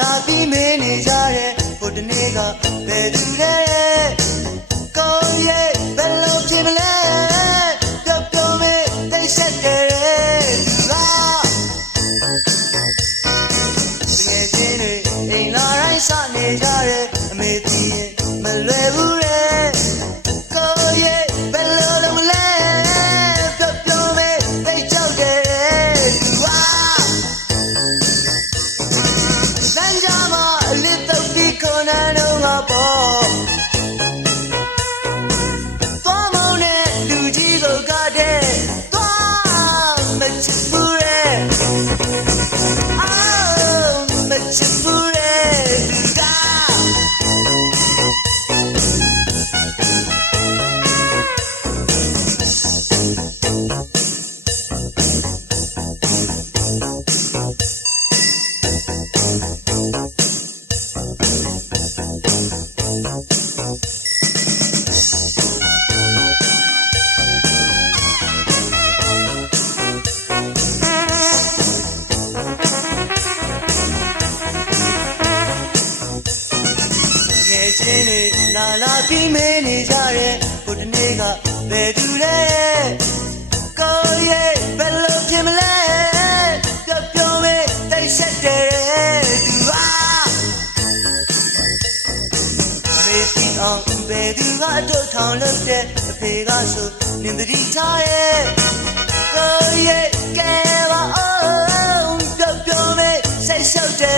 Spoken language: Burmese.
လာပြီးမင်းနေကြတဲ့ဟိုတနေ့ကဘယ်သူလဲကိုရဲ့ဘယ်လိုဖြစ်မလဲပြောပြောမေးတိတ်ဆက်တယ်သူကငယ်ချင်းတွေအိမ်လာတိုင်းစနေကြတဲ့အမေတီးရင်မလွယ်ဘူးလေကိုရဲ့ဘယ်လိုလုပ်မလဲပြောပြောမေးတိတ်ကြောက်တယ်သူကသွားမောင်းတဲ့လူကြီးကိုကတဲ့သွားမချစ်ဘူးရဲ့အော်မချစ်ဘူးရဲ့လူကချင်းတွေလာပြီးမင်းနေကြတဲ့ဟိုတနေ့ကဘယ်သူလဲကိုရဲ့ဘယ်လိုဖြစ်မလဲပြောပြောမေးတိတ်ဆက်တယ်သူကမေးတီအောင်ဘယ်သူကတို့ထောင်လို့တဲ့အဖေကဆိုနင်တတိထားရဲ့ကိုရဲ့ကဲပါအောင်ပြောပြောမေးစိတ်ရှုပ်တယ်